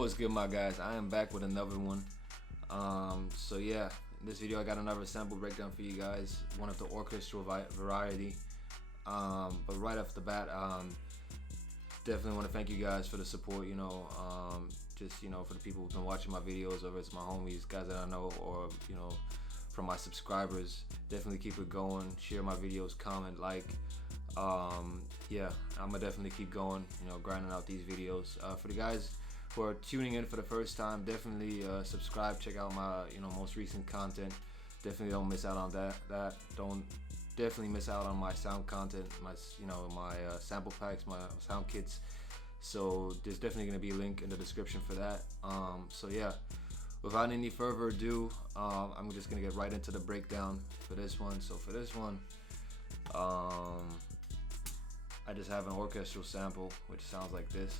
What's good, my guys? I am back with another one. So yeah, in this video I got another sample breakdown for you guys, one of the orchestral variety. But right off the bat, definitely want to thank you guys for the support. Just for the people who've been watching my videos, whether it's my homies, guys that I know, or from my subscribers. Definitely keep it going. Share my videos, comment, like. Yeah, I'm gonna definitely keep going. Grinding out these videos. For the guys who are tuning in for the first time, definitely subscribe. Check out my most recent content. Definitely don't miss out on that. Don't definitely miss out on my sound content, my my sample packs, my sound kits. So there's definitely gonna be a link in the description for that. So yeah, without any further ado, I'm just gonna get right into the breakdown for this one. So for this one, I just have an orchestral sample which sounds like this.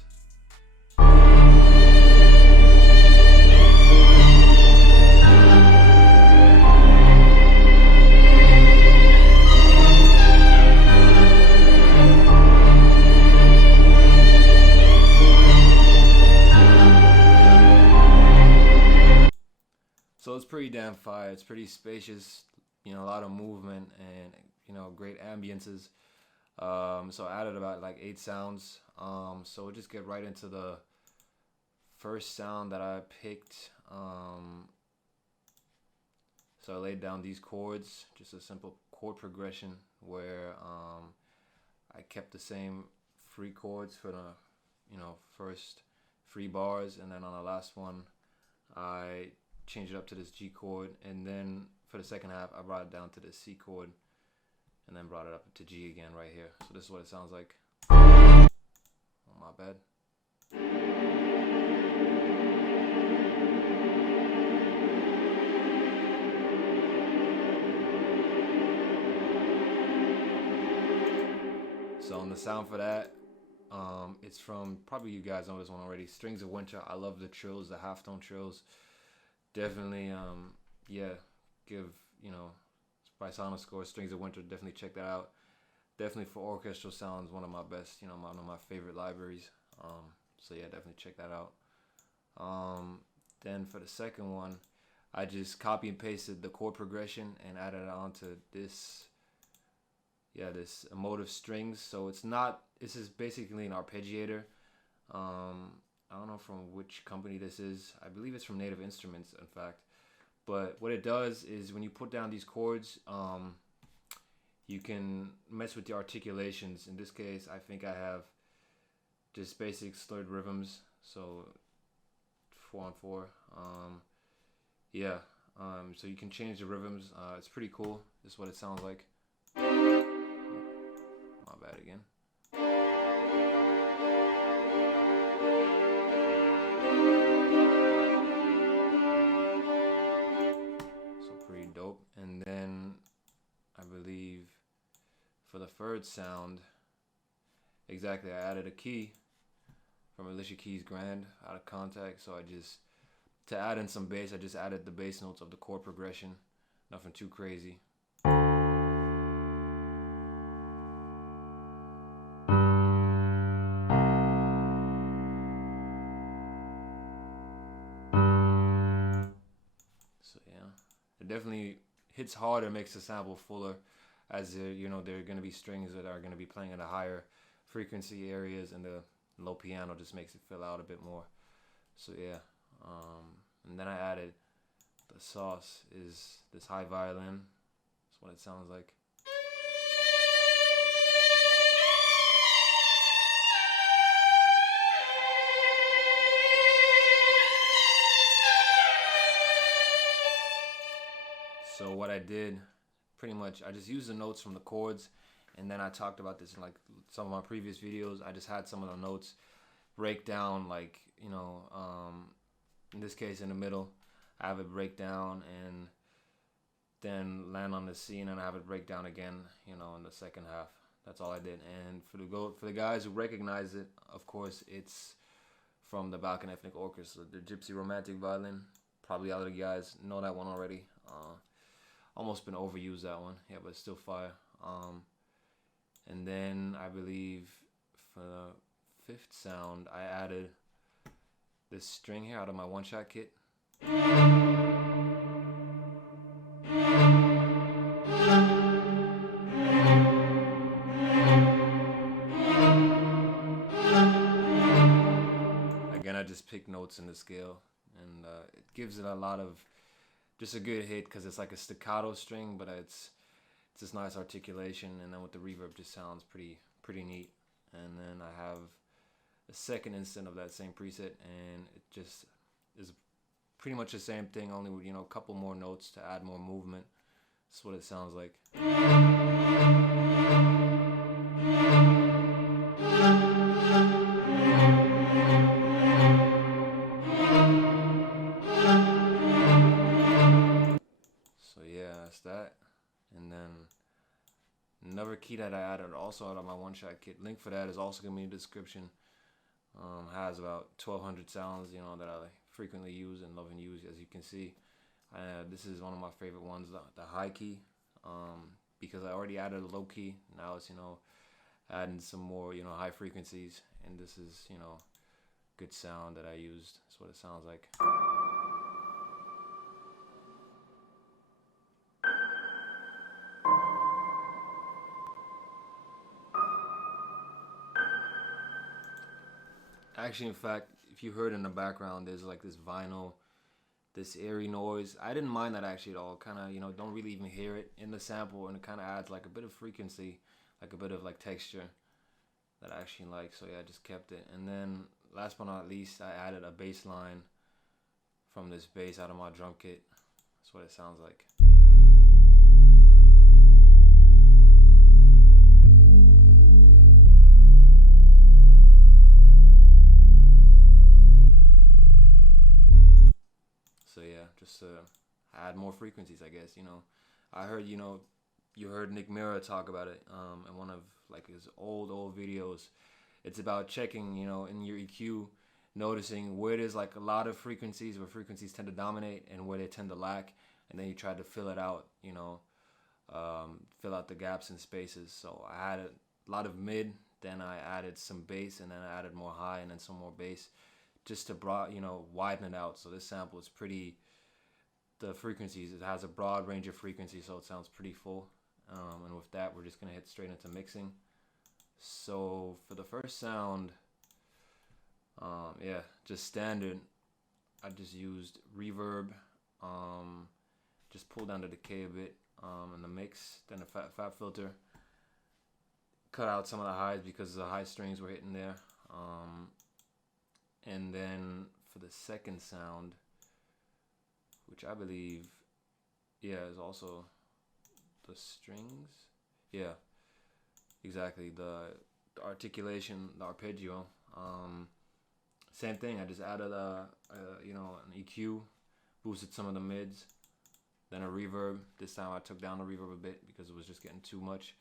So it's pretty damn fire. It's pretty spacious, a lot of movement and great ambiances. So I added about like 8 sounds. So we'll just get right into the first sound that I picked. So I laid down these chords, just a simple chord progression where I kept the same 3 chords for the first 3 bars, and then on the last one I changed it up to this G chord, and then for the second half I brought it down to the C chord, and then brought it up to G again right here. So this is what it sounds like. Oh, my bad. So on the sound for that, it's from, probably you guys know this one already, Strings of Winter. I love the trills, the half-tone trills. Definitely, yeah, give, by Sonoscore, Strings of Winter, definitely check that out. Definitely for orchestral sounds, one of my best, one of my favorite libraries. So yeah, definitely check that out. Then for the second one, I just copy and pasted the chord progression and added it onto this, this emotive strings. So this is basically an arpeggiator. I don't know from which company this is. I believe it's from Native Instruments, in fact. But what it does is when you put down these chords, you can mess with the articulations. In this case, I think I have just basic slurred rhythms, so 4/4. Yeah, so you can change the rhythms. It's pretty cool. This is what it sounds like. My bad again. Dope. And then I believe for the third sound, exactly, I added a key from Alicia Keys' Grand out of contact. So to add in some bass, I just added the bass notes of the chord progression. Nothing too crazy. So yeah, it definitely hits harder, makes the sample fuller, as there are going to be strings that are going to be playing in the higher frequency areas, and the low piano just makes it fill out a bit more. So yeah, and then I added the sauce is this high violin. That's what it sounds like. So what I did, pretty much, I just used the notes from the chords, and then I talked about this in like some of my previous videos. I just had some of the notes break down, like, in this case in the middle, I have it break down and then land on the C, and then I have it break down again, in the second half. That's all I did. And for the guys who recognize it, of course, it's from the Balkan Ethnic Orchestra, the Gypsy Romantic Violin. Probably a lot of you guys know that one already. Almost been overused, that one. Yeah, but it's still fire. And then I believe for the fifth sound, I added this string here out of my one-shot kit. Again, I just pick notes in the scale, and it gives it a lot of, just a good hit because it's like a staccato string, but it's this nice articulation, and then with the reverb just sounds pretty neat. And then I have a second instant of that same preset, and it just is pretty much the same thing, only with, you know, a couple more notes to add more movement. That's what it sounds like. So yeah, that's that. And then another key that I added also out of my one-shot kit, link for that is also gonna be in the description. Has about 1,200 sounds, you know, that I frequently use and love and use, as you can see. This is one of my favorite ones, the high key, because I already added a low key. Now it's, you know, adding some more, you know, high frequencies, and this is, you know, good sound that I used. That's what it sounds like. Actually, in fact, if you heard in the background, there's like this vinyl, this airy noise. I didn't mind that actually at all. Kind of, you know, don't really even hear it in the sample, and it kind of adds like a bit of frequency, like a bit of like texture that I actually like. So yeah, I just kept it. And then last but not least, I added a bass line from this bass out of my drum kit. That's what it sounds like. So yeah, just add more frequencies, I guess. You know, I heard, you know, you heard Nick Mira talk about it in one of like his old videos. It's about checking, you know, in your EQ, noticing where there's like a lot of frequencies, where frequencies tend to dominate and where they tend to lack, and then you try to fill it out, you know, fill out the gaps and spaces. So I had a lot of mid, then I added some bass, and then I added more high, and then some more bass, just to you know, widen it out. So this sample is pretty, the frequencies, it has a broad range of frequencies, so it sounds pretty full. And with that, we're just gonna hit straight into mixing. So for the first sound, yeah, just standard. I just used reverb, just pull down the decay a bit in the mix, then a fat filter. Cut out some of the highs because the high strings were hitting there. And then for the second sound, which I believe, yeah, is also the strings. Yeah, exactly. The articulation, the arpeggio. Same thing. I just added you know, an EQ, boosted some of the mids, then a reverb. This time I took down the reverb a bit because it was just getting too much.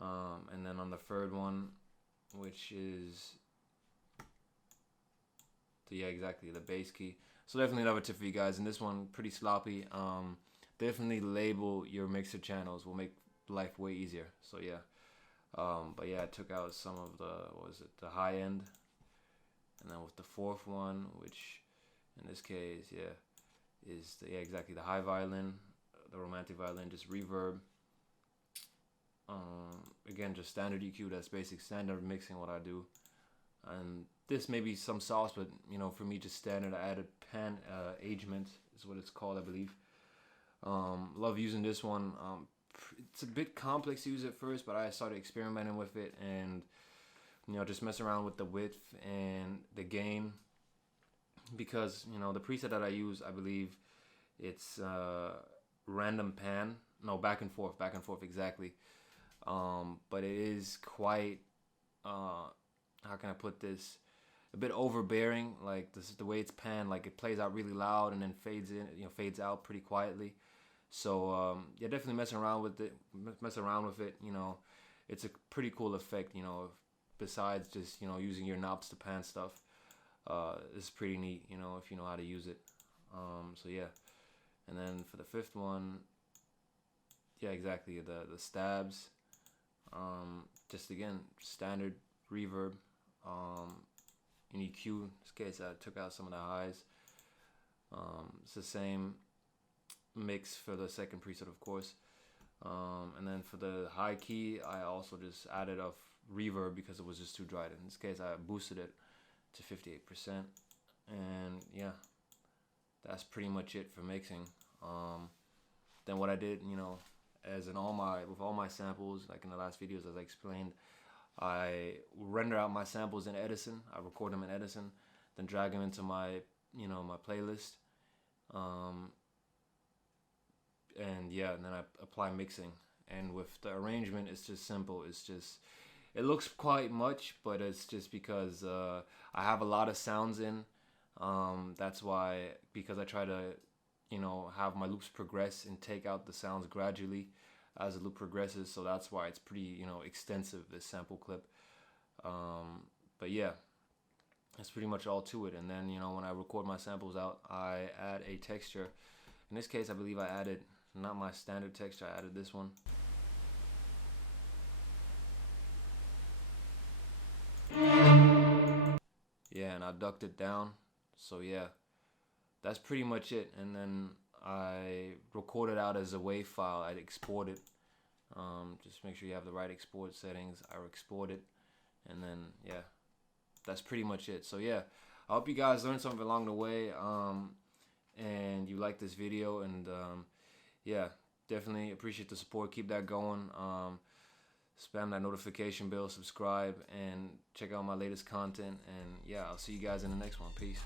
And then on the third one, which is yeah, exactly, the bass key. So definitely another tip for you guys. And this one, pretty sloppy. Definitely label your mixer channels. Will make life way easier. So yeah. But yeah, I took out some of the high end. And then with the fourth one, which in this case, yeah, is exactly the high violin, the romantic violin, just reverb. Again, just standard EQ. That's basic standard mixing what I do. And this may be some sauce, but you know, for me, just standard. I added pan agement is what it's called, I believe. Love using this one. It's a bit complex to use at first, but I started experimenting with it, and you know, just mess around with the width and the gain, because you know, the preset that I use, I believe it's random pan, no, back and forth exactly. But it is quite how can I put this, a bit overbearing. Like this is the way it's panned, like it plays out really loud and then fades in, you know, fades out pretty quietly. So yeah, definitely mess around with it. You know, it's a pretty cool effect. You know, besides just, you know, using your knobs to pan stuff, it's pretty neat. You know, if you know how to use it. So yeah, and then for the fifth one, yeah, exactly, the stabs. Just again, standard reverb. in EQ. In this case, I took out some of the highs. It's the same mix for the second preset, of course. And then for the high key, I also just added a reverb because it was just too dry. In this case, I boosted it to 58%. And yeah, that's pretty much it for mixing. Then what I did, you know, with all my samples, like in the last videos, as I explained, I render out my samples in Edison. I record them in Edison, then drag them into my, you know, my playlist. And yeah, and then I apply mixing. And with the arrangement, it's just simple. It looks quite much, but it's just because I have a lot of sounds in. That's why, because I try to, you know, have my loops progress and take out the sounds gradually as the loop progresses. So that's why it's pretty, you know, extensive, this sample clip. But yeah, that's pretty much all to it. And then, you know, when I record my samples out, I add a texture. In this case, I believe I added, not my standard texture, I added this one. Yeah, and I ducked it down. So yeah, that's pretty much it. And then I record it out as a WAV file. I export it. Just make sure you have the right export settings. I export it, and then yeah, that's pretty much it. So yeah, I hope you guys learned something along the way, and you like this video. And yeah, definitely appreciate the support. Keep that going. Spam that notification bell, subscribe, and check out my latest content. And yeah, I'll see you guys in the next one. Peace.